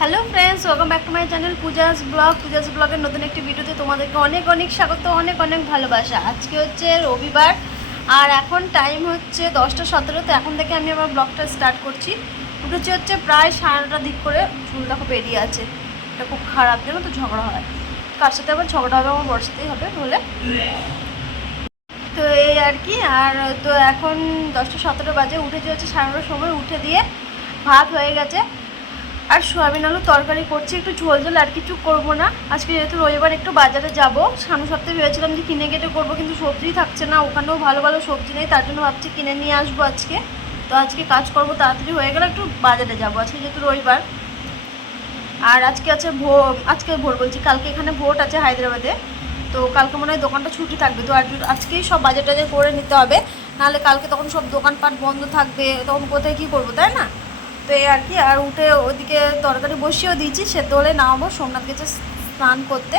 Hello friends, welcome back to my channel Puja's ব্লগের নতুন একটি ভিডিওতে তোমাদেরকে অনেক অনেক স্বাগত, অনেক অনেক ভালোবাসা। আজকে হচ্ছে রবিবার আর এখন টাইম হচ্ছে 10টা 17। তো এখন থেকে আমি আমার ব্লগটা স্টার্ট করছি। উঠেছি হচ্ছে প্রায় 9:30 দিক করে। চুল দেখো বেরিয়ে আছে, এটা খুব খারাপ, জানো তো। ঝগড়া হয়, কার সাথে আবার ঝগড়া হবে? আমার বর সাথেই হবে বলে। তো এই আর কি। আর তো এখন 10টা 17 বাজে। উঠেছি হচ্ছে 9:30 সময়। উঠে দিয়ে ভাত হয়ে গেছে আর সোয়াবিন আলু তরকারি করছি। একটু ঝোল ঝোল, আর কিছু করবো না। আজকে যেহেতু রবিবার একটু বাজারে যাব। সামনের সপ্তাহে ভেবেছিলাম যে কিনে কেটে করবো, কিন্তু সবজি থাকছে না, ওখানেও ভালো ভালো সবজি নেই। তার জন্য ভাবছি কিনে নিয়ে আসবো আজকে। তো আজকে কাজ করবো, তাড়াতাড়ি হয়ে গেলে একটু বাজারে যাবো আজকে যেহেতু রবিবার। আর আজকে আছে আজকে ভোর বলছি, কালকে এখানে ভোট আছে হায়দ্রাবাদে। তো কালকে মনে হয় দোকানটা ছুটি থাকবে। তো আজকেই সব বাজার টাজার করে নিতে হবে, নাহলে কালকে তখন সব দোকানপাট বন্ধ থাকবে, তখন কোথায় কী করবো, তাই না? তো এই আর কি। আর উঠে ওদিকে তরকারি বসিয়েও দিয়েছি, সেদ্ধ হলে নামাবো। সোমনাথ গেছে স্নান করতে,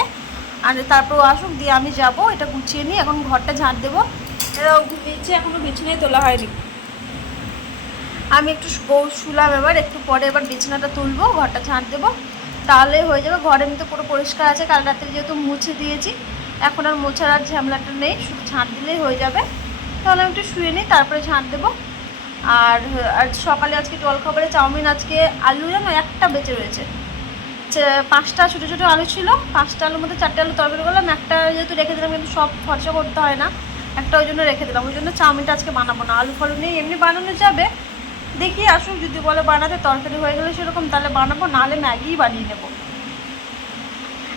আর তারপর আসুক, দিয়ে আমি যাব। এটা গুছিয়ে নিই, এখন ঘরটা ঝাঁট দেবো। এরাও ঘুমিয়েছে, এখনও বিছানায় তোলা হয়নি। আমি একটু শুলাম, এবার একটু পরে এবার বিছানাটা তুলবো, ঘরটা ঝাঁট দেবো, তাহলে হয়ে যাবে। ঘর এমনিতে পুরো পরিষ্কার আছে, কাল রাত্রে যেহেতু মুছে দিয়েছি। এখন আর মোছার আর ঝামেলাটা নেই, শুধু ঝাঁট দিলেই হয়ে যাবে। তাহলে আমি একটু শুয়ে নিই, তারপরে ঝাঁট দেবো। আর আর সকালে আজকে জলখাবারে চাউমিন, আজকে আলু জানো একটা বেঁচে রয়েছে। 5টা ছোটো ছোটো আলু ছিল, 5টা আলুর মধ্যে 4টে আলু তরকারি করলাম। একটা যেহেতু রেখে দিলাম, কিন্তু সব খরচা করতে হয় না, একটা ওই জন্য রেখে দিলাম। ওই জন্য চাউমিনটা আজকে বানাবো না। আলু ফালু নেই, এমনি বানানো যাবে। দেখি আসুক, যদি বলে বানাতে, তরকারি হয়ে গেলে সেরকম, তাহলে বানাবো, নাহলে ম্যাগি বানিয়ে নেবো।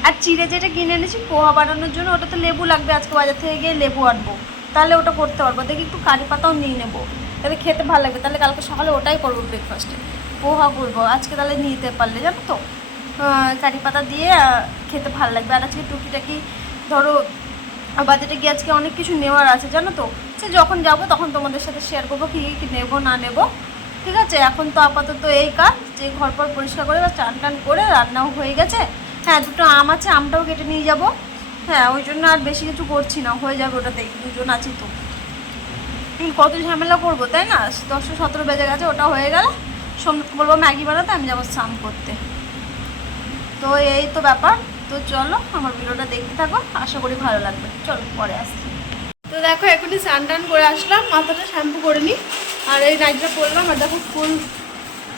আর চিড়ে যেটা কিনে এনেছি পোহা বানানোর জন্য, ওটাতে লেবু লাগবে। আজকে বাজার থেকে গিয়ে লেবু আনবো, তাহলে ওটা করতে পারবো। দেখি একটু কারি পাতাও নিয়ে নেবো, তাহলে খেতে ভালো লাগবে। তাহলে কালকে সকালে ওটাই করবো ব্রেকফাস্টে, পোহা করবো আজকে। তাহলে নিতে পারলে, জানো তো, কারি পাতা দিয়ে খেতে ভালো লাগবে। আর আজকে টুকিটাকি ধরো বাজারে গিয়ে আজকে অনেক কিছু নেওয়ার আছে, জানো তো। সে যখন যাবো তখন তোমাদের সাথে শেয়ার করবো কী কী নেবো না নেবো। ঠিক আছে, এখন তো আপাতত এই কাজ, যে ঘর পর পরিষ্কার করে বা চান টান করে রান্নাও হয়ে গেছে। হ্যাঁ, দুটো আম আছে, আমটাও কেটে নিয়ে যাব। হ্যাঁ, ওই জন্য আর বেশি কিছু করছি না, হয়ে যাবে ওটাতেই, দুজন আছি তো। কত ঝামেলা করবো, তাই না? 10টা 17 বেজে গেছে, ওটা হয়ে গেল। সোমনাথকে বলবো ম্যাগি বানাতে, আমি যাবো স্নান করতে। তো এই তো ব্যাপার। তো চলো আমার ভিডিওটা দেখতে থাকো, আশা করি ভালো লাগবে। চলো পরে আসছি। তো দেখো এখনই স্নান টান করে আসলাম, মাথাটা শ্যাম্পু করে নিই, আর এই নাইটটা পরলাম। আর দেখো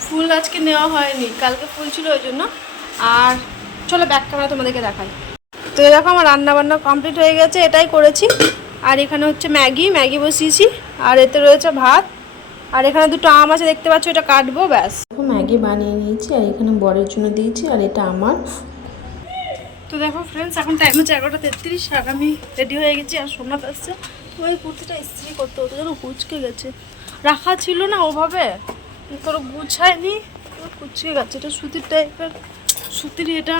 ফুল আজকে নেওয়া হয়নি, কালকে ফুল ছিল ওই জন্য। আর চলো ব্যাক ক্যামেরা তোমাদেরকে দেখাই। তো দেখো আমার রান্না বান্না কমপ্লিট হয়ে গেছে, এটাই করেছি। আর এখানে হচ্ছে ম্যাগি বসিয়েছি, আর এতে রয়েছে ভাত। আর এখানে দুটো আম আছে, দেখতে পাচ্ছ, এটা কাটবো, ব্যাস। ম্যাগি বানিয়ে নিয়েছি, আর এখানে বরের জন্য দিয়েছি, আর এটা আমার। তো দেখো ফ্রেন্ডস, এখন টাইম হচ্ছে 11টা 33, আর আমি রেডি হয়ে গেছি। আর সোমনাথ আসছে। ওই কুর্তিটা ইস্ত্রি করতে হতো, যেন কুচকে গেছে, রাখা ছিল না ওভাবে, কোনো গুছায়নি, কুচকে গেছে। এটা সুতির টাইপের, সুতির এটা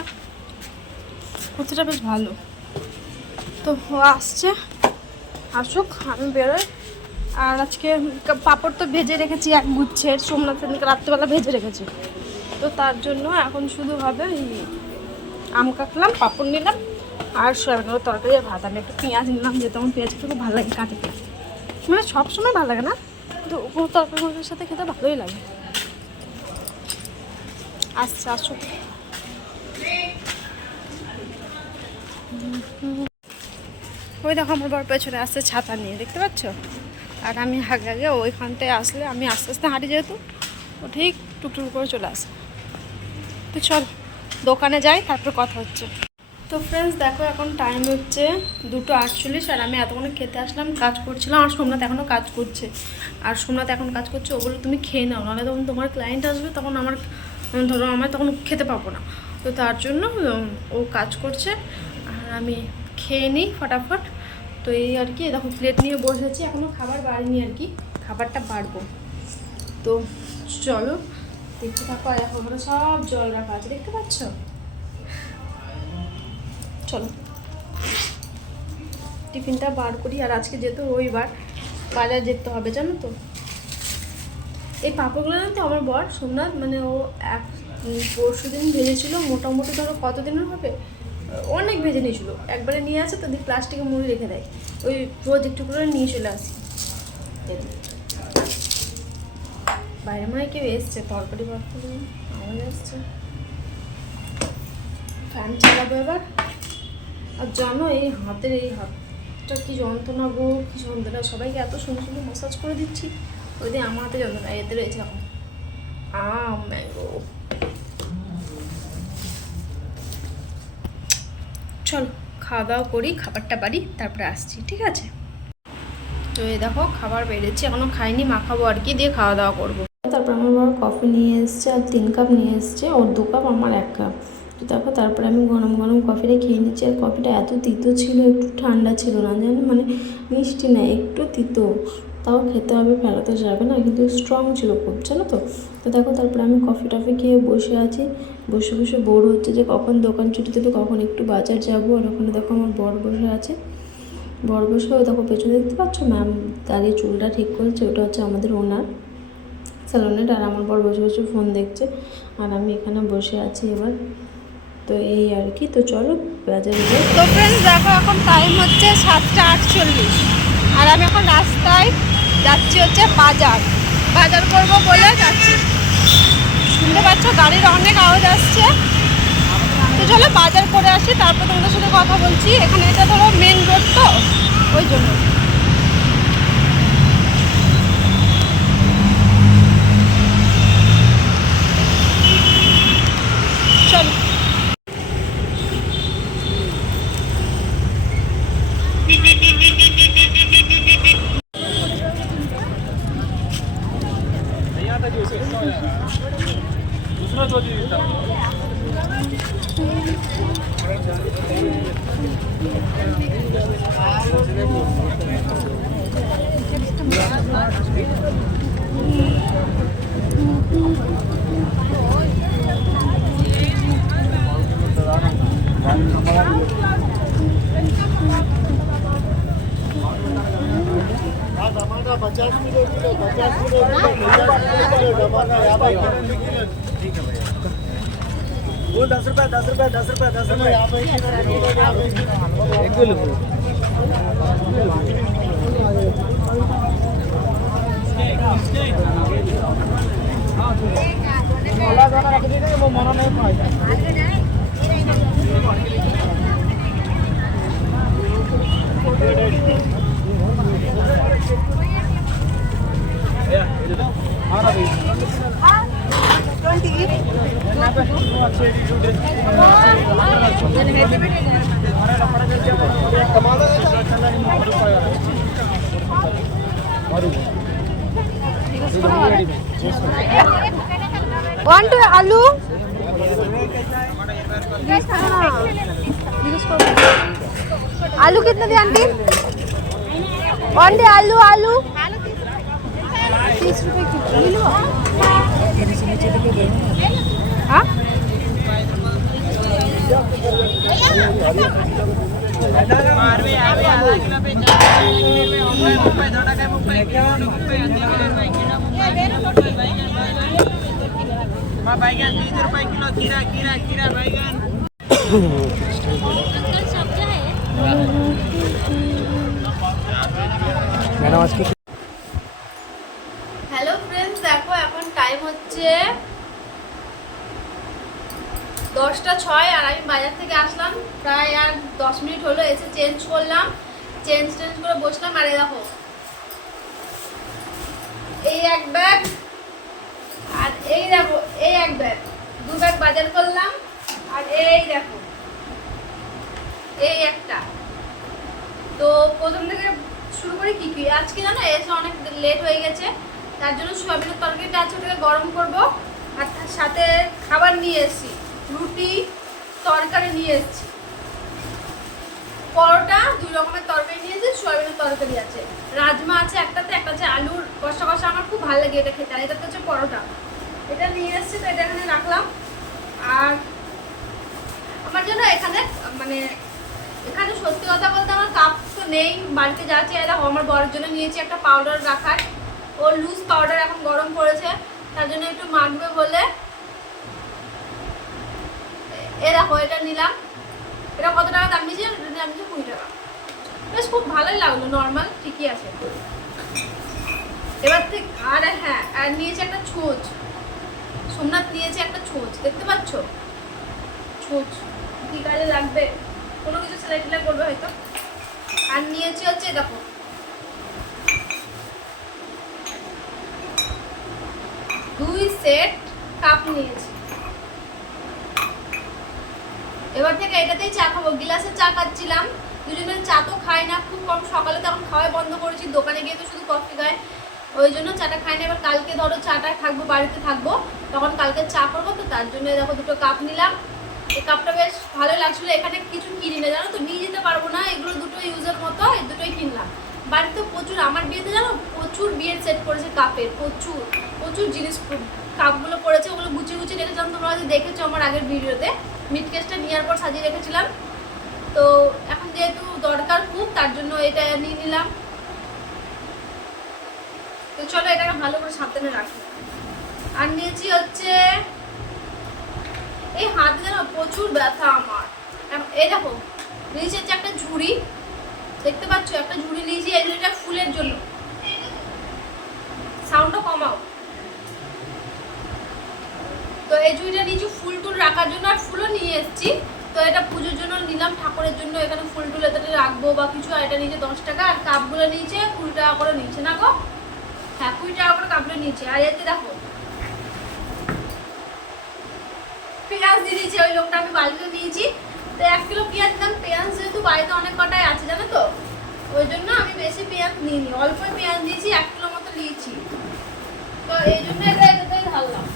কুর্তিটা বেশ ভালো। তো আসছে, আসুক, আমি বেরোই। আর আজকে পাঁপড় তো ভেজে রেখেছি এক গুচ্ছের, সোমনাথ রাত্রেবেলা ভেজে রেখেছি। তো তার জন্য এখন শুধু হবে আম কাটলাম, পাঁপড় নিলাম, আর সয়াবিন আলুর তরকারি আর ভাত। আমি একটু পেঁয়াজ নিলাম, যেহেতু আমার পেঁয়াজ খেতে খুব ভালো লাগে, কাটে পেঁয়াজ। মানে সবসময় ভালো লাগে না, কিন্তু কোনো তরকারি মশলার সাথে খেতে ভালোই লাগে। আচ্ছা আসুক। ওই দেখো আমার বর পেছনে আসছে ছাতা নিয়ে, দেখতে পাচ্ছ। আর আমি আগে ওইখানটায় আসলে আমি আস্তে আস্তে হাঁটি, যেহেতু ও ঠিক টুকটুক করে চলে আসে। তো চল দোকানে যাই, তারপর কথা হচ্ছে। তো ফ্রেন্ডস দেখো এখন টাইম হচ্ছে 2:48, আর আমি এতক্ষণ খেতে আসলাম, কাজ করছিলাম। আর সোমনাথ এখনও কাজ করছে, আর সোমনাথ এখন কাজ করছে। ও বলে তুমি খেয়ে নাও, নাহলে তখন তোমার ক্লায়েন্ট আসবে, তখন আমার ধরো আমার তখন খেতে পাবো না। তো তার জন্য ও কাজ করছে, আর আমি খেয়ে নিই ফটাফট। তো এই আর কি, দেখো প্লেট নিয়ে বসেছি, এখনও খাবার বাড়িনি আর কি, খাবারটা বাড়বো। তো চলো দেখতে থাকো। আর এখন আমরা সব জল রাখা আছে, দেখতে পাচ্ছ। চলো টিফিনটা বার করি। আর আজকে যেহেতু রবিবার, বাজার যেতে হবে, জানো তো। এই পাঁপড়গুলো জানো তো আমার বর সোমনাথ, মানে ও পরশু দিন ভেজেছিল, মোটামুটি ধরো কতদিনের হবে, অনেক ভেজে নিয়েছিল। একবারে নিয়ে আসে তো দিয়ে প্লাস্টিকে মুড়ি রেখে দেয়, ওই রোজ একটু করে নিয়ে চলে আসি। বাইরে মনে হয় কেউ এসছে, তরকারি আওয়াজ আসছে। ফ্যান চালাবো এবার। আর জানো এই হাতটা কি যন্ত্রণা গো, কি যন্ত্রণা। সবাইকে এত সুন্দর সুন্দর ম্যাসাজ করে দিচ্ছি, ওই দিন আমার হাতে যন্ত্রণা। এতে রয়েছে এখন ম্যাঙ্গো। চলো খাওয়া দাওয়া করি, খাবারটা বাড়ি, তারপরে আসছি, ঠিক আছে? তো এই দেখো খাবার বেড়েছি, এখনও খাইনি, মাখাবো আর কি, দিয়ে খাওয়া দাওয়া করবো। তারপর আমার বাবা কফি নিয়ে এসছে, আর 3 কাপ নিয়ে এসছে, ওর 2 কাপ আমার 1 কাপ। তো দেখো তারপরে আমি গরম গরম কফিটা খেয়ে নিচ্ছি। আর কফিটা এত তিতো ছিল, একটু ঠান্ডা ছিল না, জানো, মানে মিষ্টি না, একটু তিতো। তাও খেতে হবে, ফেলাতে যাবে না, কিন্তু স্ট্রং ছিল খুব, জানো তো। তো দেখো তারপরে আমি কফি টফি খেয়ে বসে আছি, বসে বসে বোর হচ্ছে যে কখন দোকান ছুটি দেবে, কখন একটু বাজার যাবো। আর ওখানে দেখো আমার বর বসে আছে, বর বসে দেখো পেছনে দেখতে পাচ্ছ ম্যাম দাঁড়িয়ে চুলটা ঠিক করেছে, ওটা হচ্ছে আমাদের ওনার স্যালনের। আর আমার বর বসে বসে ফোন দেখছে, আর আমি এখানে বসে আছি এবার। তো এই আর কি। তো চলো বাজারে যাই। তো ফ্রেন্ডস দেখো এখন টাইম হচ্ছে 7:48, আর আমি এখন রাস্তায় যাচ্ছি হচ্ছে বাজার করবো বলে যাচ্ছি। শুনতে পাচ্ছ গাড়ির অনেক আওয়াজ আসছে। তো চলো বাজার করে আসি, তারপর তোমাদের সাথে কথা বলছি। এখানে এটা ধরো মেন রোড, তো ওই জন্য। চলো टमाटर 50 किलो 50 किलो टमाटर 50 किलो ठीक है भैया। वो 10 रुपए 10 रुपए 10 रुपए 10 रुपए 1 किलो वाला गाना रख दीजिए, वो मना नहीं पाएगा। One to आलू आलू कितने दिए आंटी? वन डे आलू 30 रुपए किलो। हाँ बैगन 20 रुपए किलो, खीरा बैगन। হ্যালো ফ্রেন্ডস, দেখো এখন টাইম হচ্ছে 10:06, আর আমি বাজার থেকে আসলাম প্রায় আর 10 মিনিট হলো। এসে চেঞ্জ করলাম, চেঞ্জ করে বসলাম। আর এই দেখো এই এক ব্যাগ, আর এই দেখো এই এক ব্যাগ, 2 ব্যাগ বাজার করলাম। আর এই দেখো এই একটা। তো প্রথম থেকে শুরু করি কি কি আজকে জানো, এসে অনেক লেট হয়ে গেছে, তার জন্য সোয়াবিনের তরকারিটা আছে, ওটাকে গরম করব। আর তার সাথে খাবার নিয়ে এসেছি, রুটি তরকারি নিয়ে এসেছি, পরোটা, 2 রকমের তরকারি নিয়ে এসেছি, সোয়াবিনের তরকারি আছে, রাজমা আছে একটাতে, একটা আছে আলুর কষা কষা, আমার খুব ভালো লাগে এটা খেতে। আর এটা হচ্ছে পরোটা, এটা নিয়ে এসেছি, তো এটা এখানে রাখলাম। আর আমার জন্য এখানে মানে এখানে সত্যি কথা বলতে আমার কাপ তো নেই, বাড়িতে যাচ্ছি। এটা আমার বড়ের জন্য নিয়েছি একটা পাউডার রাখার, ও লুজ পাউডার এখন গরম করেছে, তার জন্য একটু মাখবে বলে দেখো এটা নিলাম। এটা কত টাকা দাম নিয়েছি? দাম নিয়েছি 20 টাকা। বেশ খুব ভালোই লাগলো, নর্মাল ঠিকই আছে। এবার থেকে আর হ্যাঁ, আর নিয়েছি একটা ছোঁচ, সোমনাথ নিয়েছে একটা ছোঁচ, দেখতে পাচ্ছ ছোঁচ, কি কাজে লাগবে, কোনো কিছু সেলাই টেলাই করবে হয়তো। আর নিয়েছি হচ্ছে দেখো 2 সেট কাপ নিয়েছি। এবার থেকে এটাতেই চা খাবো। গিলাসে চা খাচ্ছিলাম, দুজনের চা তো খাই না, খুব কম। সকালে তো এখন খাওয়াই বন্ধ করেছি, দোকানে গিয়ে তো শুধু কফি খায়, ওই জন্য চাটা খাই না। এবার কালকে ধরো চাটা থাকবো, বাড়িতে থাকবো, তখন কালকে চা করবো, তো তার জন্য দেখো 2টো কাপ নিলাম। এই কাপটা বেশ ভালো লাগছিলো। এখানে কিছু কিনি না জানো তো, নিয়ে যেতে পারবো না, এগুলো 2টো ইউজের মতো, এই 2টোই কিনলাম। বাড়িতে প্রচুর, আমার বিয়েতে জানো প্রচুর বিয়ের সেট করেছে কাপের, প্রচুর প্রচুর জিনিস কাপগুলো পড়েছে, ওগুলো গুছিয়ে গুছিয়ে রেখেছিলাম। তোমরা হয়তো দেখেছো আমার আগের ভিডিওতে, মিড কেসটা নেওয়ার পর সাজিয়ে রেখেছিলাম। তো এখন যেহেতু দরকার খুব, তার জন্য এটা নিয়ে নিলাম। তো চলো এটাকে ভালো করে সাবধানে রাখি। আর নিয়েছি হচ্ছে এই হাতে যেন প্রচুর ব্যথা আমার। এই দেখো নিয়েছি হচ্ছে একটা ঝুড়ি, দেখতে পাচ্ছ একটা ঝুড়ি নিয়েছি। এই ঝুড়িটা ফুলের জন্য, সাউন্ডটা কমাও। তো এই ঝুড়িটা নিয়েছি ফুল টুল রাখার জন্য, আর ফুলও নিয়ে এসেছি। তো এটা পুজোর জন্য নিলাম, ঠাকুরের জন্য এখানে ফুল টুল এটাতে রাখবো বা কিছু। আর এটা নিয়েছে 10 টাকা, আর কাপগুলো নিয়েছে 20 টাকা করে নিয়েছে না গো, হ্যাঁ 20 টাকা করে কাপগুলো নিয়েছে। আর এতে দেখো পেঁয়াজ দিয়ে দিয়েছে ওই লোকটা, আমি বাড়িতে নিয়েছি। তো 1 কিলো পেঁয়াজ দিলাম। পেঁয়াজ যেহেতু বাড়িতে অনেক কটাই আছে জানো তো, ওই জন্য আমি বেশি পেঁয়াজ নিইনি, অল্প পেঁয়াজ দিয়েছি, 1 কিলো মতো নিয়েছি। তো এই জন্য এটাতেই ঢাললাম।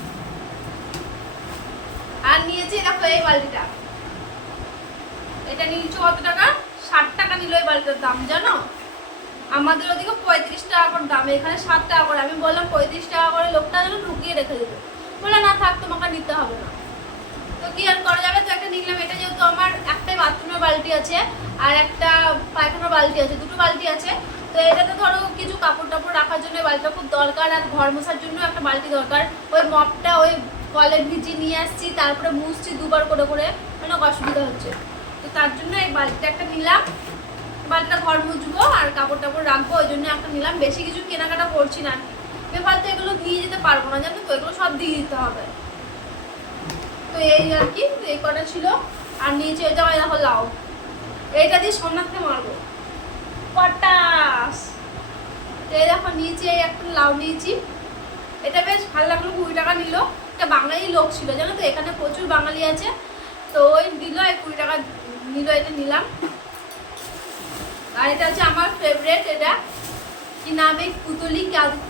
আর নিয়েছি দেখো এই বালতিটা, এটা নিয়েছি কত টাকা, 60 টাকা নিল এই বালতিটার দাম জানো। আমাদের ওদিকে 35 টাকা করে দাম, এখানে 7 টাকা করে। আমি বললাম 35 টাকা করে, লোকটা যেন ঢুকিয়ে রেখে দেবে, বলে না থাক তোমাকে নিতে হবে না। তো কি আর করা যাবে, তো একটা নিলাম। এটা যেহেতু আমার একটাই বাথরুমের বালতি আছে আর একটা পায়খানার বালতি আছে, 2টো বালতি আছে। তো এটাতে ধরো কিছু কাপড় টাপড় রাখার জন্য বালতিটা খুব দরকার, আর ঘর মোছার জন্য একটা বালতি দরকার। ওই মপটা ওই কলে ভিজিয়ে নিয়ে আসছি, তারপরে মুছছি 2বার করে করে, অনেক অসুবিধা হচ্ছে। তো তার জন্য এই বালতিটা একটা নিলাম, বালতিটা ঘর মুছবো আর কাপড় টাপড় রাখবো, ওই জন্য একটা নিলাম। বেশি কিছু কেনাকাটা করছি না, বেফালতু এগুলো নিয়ে যেতে পারবো না জানো তো, এগুলো সব দিয়ে দিতে হবে। তো এই আর কি, এই কটা ছিল। আর নিচে এটা দেখো লাউ, এইটা দিয়ে সোমনাথকে মারবো পটাশ। এই দেখো নিচে একটা লাউ নিয়েছি, এটা বেশ ভালো লাগলো, 20 টাকা নিল। এটা বাঙালি লোক ছিল জানো তো, এখানে প্রচুর বাঙালি আছে, তো ওই দিল, এই 20 টাকা নিল, এটা নিলাম। আর এটা হচ্ছে আমার ফেভারিট, এটা কি নামে পুতলি,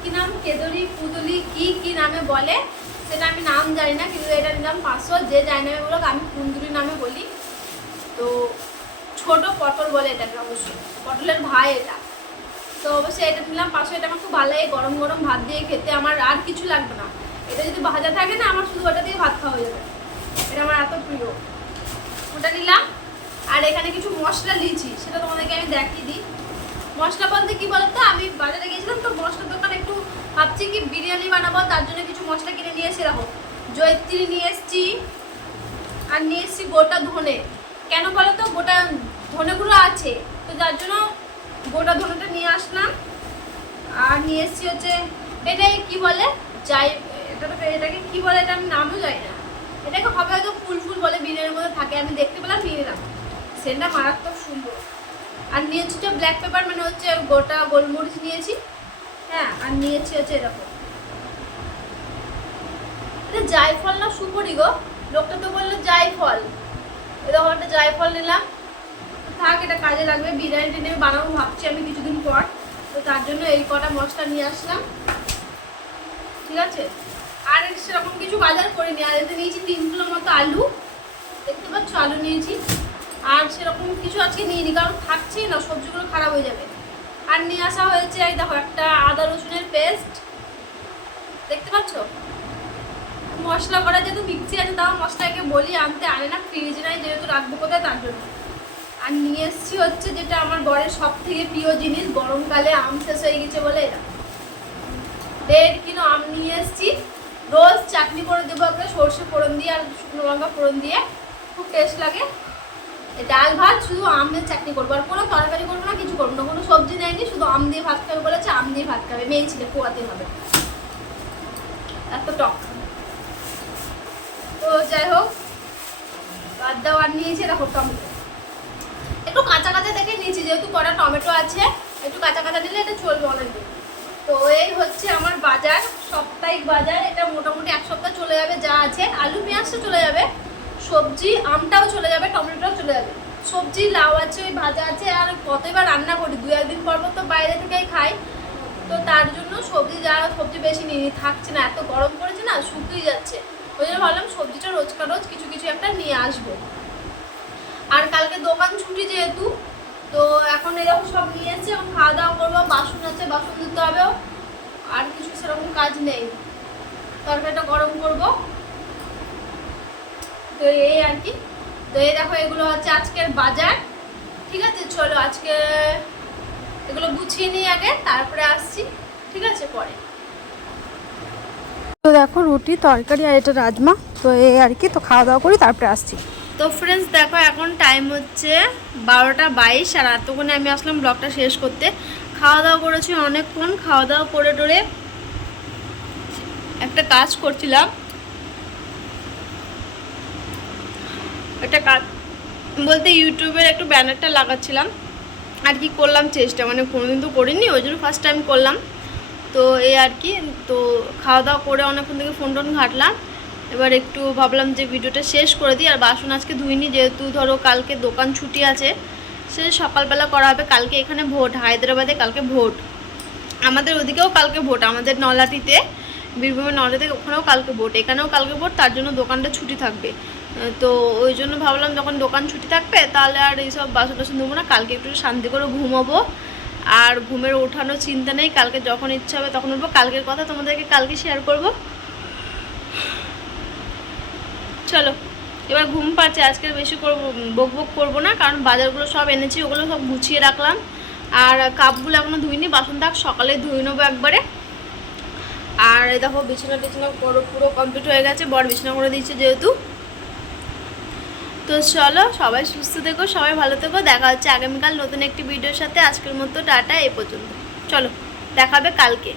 কি নাম কেদরি পুতলি কি নামে বলে সেটা আমি নাম জানি না, কিন্তু এটা নিলাম 500। যে যাই নামে বলো, আমি কুন্দুরি নামে বলি। তো ছোট পটল বলে এটাকে, অবশ্যই পটলের ভাই এটা। তো অবশ্যই এটা নিলাম 500। এটা আমার খুব ভালো লাগে গরম গরম ভাত দিয়ে খেতে, আমার আর কিছু লাগবে না। এটা যদি ভাজা থাকে না, আমার শুধু ওটা দিয়ে ভাত খাওয়া যাবে, এটা আমার এত প্রিয়। ওটা নিলাম। আর এখানে কিছু মশলা নিয়েছি, সেটা তোমাদেরকে আমি দেখিয়ে দিই। মশলা বলতে কি বলতো, আমি বাজারে গিয়েছিলাম, তো মশলার দোকানে একটু ভাবছি কি বিরিয়ানি বানাবো, তার জন্য কিছু মশলা কিনে নিয়ে এসে রাখো। জয়িত্রী নিয়ে এসেছি, আর নিয়ে এসেছি গোটা ধনে। কেন বলো তো, গোটা ধনেগুলো আছে, তো যার জন্য গোটা ধনেটা নিয়ে আসলাম। আর নিয়ে এসেছি হচ্ছে এটাকে কি বলে, এটাকে কি বলে, এটা আমি নামও জানি না। এটাকে হবে হয়তো ফুল ফুল বলে, বিরিয়ানির মধ্যে থাকে, আমি দেখতে পেলাম নিয়ে নিলাম। সেটা মারাত্মক সুন্দর। আর নিয়েছি তো ব্ল্যাক পেপার, মানে হচ্ছে গোটা গোলমরিচ নিয়েছি, হ্যাঁ। আর নিয়েছি হচ্ছে এরকম, এটা জায়ফল না সুপরি গো, লোকটা তো বললো জায়ফল। এরকম একটা জায়ফল নিলাম, থাক এটা কাজে লাগবে। বিরিয়ানি টিরিয়ানি বানাবো ভাবছি আমি কিছুদিন পর, তো তার জন্য এই কটা মশলা নিয়ে আসলাম, ঠিক আছে। আর সেরকম কিছু বাজার করিনি। আর এতে নিয়েছি 3 কিলো মতো আলু, দেখতে পাচ্ছ আলু নিয়েছি। আর সেরকম কিছু আজকে নিইনি, কারণ থাকছেই না, সবজিগুলো খারাপ হয়ে যাবে। আর নিয়ে আসা হয়েছে এই দেখো একটা আদা রসুনের পেস্ট, দেখতে পাচ্ছ। মশলা করা যেহেতু মিক্সি আছে, তাও মশলাকে বলি আনতে, আনে না, ফ্রিজ নাই যেহেতু, রাখবো কোথায়, তার জন্য। আর নিয়ে এসেছি হচ্ছে যেটা আমার বরের সব থেকে প্রিয় জিনিস, গরমকালে আম শেষ হয়ে গেছে বলে, এরা 1.5 কিলো আম নিয়ে এসেছি। রোজ চাটনি করে দেবো একটা, সর্ষে ফোড়ন দিয়ে আর শুকনো লঙ্কা ফোড়ন দিয়ে, খুব টেস্ট লাগে। ডাল ভাত শুধু আমের চাটনি করবো, আর কোনো তরকারি করবো না, কিছু করবো না, কোনো সবজি নেয়নি, শুধু আম দিয়ে ভাত খাবে বলেছে, আম দিয়ে ভাত খাবে, মেয়ে ছেলে পোয়াতে হবে, এত টক। তো যাই হোক, বাদ দাও। আর নিয়েছি দেখো টমেটো, একটু কাঁচা কাঁচা দেখে নিয়েছি যেহেতু কটা টমেটো আছে, একটু কাঁচা কাঁচা নিলে এটা চলবে অনেকদিন। তো এই হচ্ছে আমার বাজার, সাপ্তাহিক বাজার। এটা মোটামুটি এক সপ্তাহ চলে যাবে যা আছে। আলু পেঁয়াজটা চলে যাবে, সবজি আমটাও চলে যাবে, টমেটোটাও চলে যাবে। সবজি লাউ আছে, ওই ভাজা আছে, আর কতবার রান্না করি, 2-1 দিন পর তো বাইরে থেকেই খাই। তো তার জন্য সবজি বেশি নিয়ে থাকছে না, এত গরম পড়েছে না, শুকিয়ে যাচ্ছে। ওই জন্য ভাবলাম সবজিটা রোজকার রোজ কিছু কিছু একটা নিয়ে আসবো। আর কালকে দোকান ছুটি যেহেতু, তো এখন এরকম সব নিয়ে এসেছি। এখন খাওয়া দাওয়া করবো, বাসন আছে বাসন ধুতে হবে, আর কিছু সেরকম কাজ নেই। তরকারিটা গরম করব, তো এই আর কি। তো এই দেখো এগুলো হচ্ছে আজকের বাজার। ঠিক আছে, চলো আজকে এগুলো গুছিয়ে নিই আগে, তারপরে আসছি। ঠিক আছে, পরে। তো দেখো রুটি তরকারি আর এটা রাজমা। তো এই আর কি, তো খাওয়া দাওয়া করি তারপরে আসছি। তো ফ্রেন্ডস দেখো এখন টাইম হচ্ছে 12:22, আর এতক্ষণে আমি আসলাম ব্লগটা শেষ করতে। খাওয়া দাওয়া করেছি অনেকক্ষণ, খাওয়া দাওয়া করে টোরে একটা কাজ করছিলাম, একটা কাজ বলতে ইউটিউবের একটু ব্যানারটা লাগাচ্ছিলাম আর কি। করলাম চেষ্টা, মানে কোনোদিন তো করিনি, ওই জন্য ফার্স্ট টাইম করলাম। তো এই আর কি, তো খাওয়া দাওয়া করে অনেকক্ষণ থেকে ফোন টোন ঘাটলাম। এবার একটু ভাবলাম যে ভিডিওটা শেষ করে দিই। আর বাসন আজকে ধুইনি, যেহেতু ধরো কালকে দোকান ছুটি আছে, সে সকালবেলা করা হবে। কালকে এখানে ভোট, হায়দ্রাবাদে কালকে ভোট, আমাদের ওদিকেও কালকে ভোট, আমাদের নলাটিতে, বীরভূমের নলাটিতে ওখানেও কালকে ভোট, এখানেও কালকে ভোট। তার জন্য দোকানটা ছুটি থাকবে। তো ওই জন্য ভাবলাম যখন দোকান ছুটি থাকবে তাহলে আর এইসব বাসন টাসন ধুবো না, কালকে একটু শান্তি করে ঘুমাবো। আর ঘুমের ওঠানোর চিন্তা নেই, কালকে যখন ইচ্ছা হবে তখন উঠবো। কালকের কথা তোমাদেরকে কালকে শেয়ার করব। চলো এবার ঘুম পাচ্ছে, আজকে বেশি বক বক করবো না, কারণ বাজারগুলো সব এনেছি, ওগুলো সব গুছিয়ে রাখলাম। আর কাপগুলো এখনও ধুইনি, বাসন থাক সকালে ধুয়ে নেবো একবারে। আর দেখো বিছানা টিছানা পুরো কমপ্লিট হয়ে গেছে, বর বিছানা করে দিয়েছে যেহেতু। তো চলো সবাই সুস্থ থেকো, সবাই ভালো থেকো, দেখা হচ্ছে আগামীকাল নতুন একটি ভিডিওর সাথে। আজকের মতো টাটা, এই পর্যন্ত। চলো দেখাবে কালকে।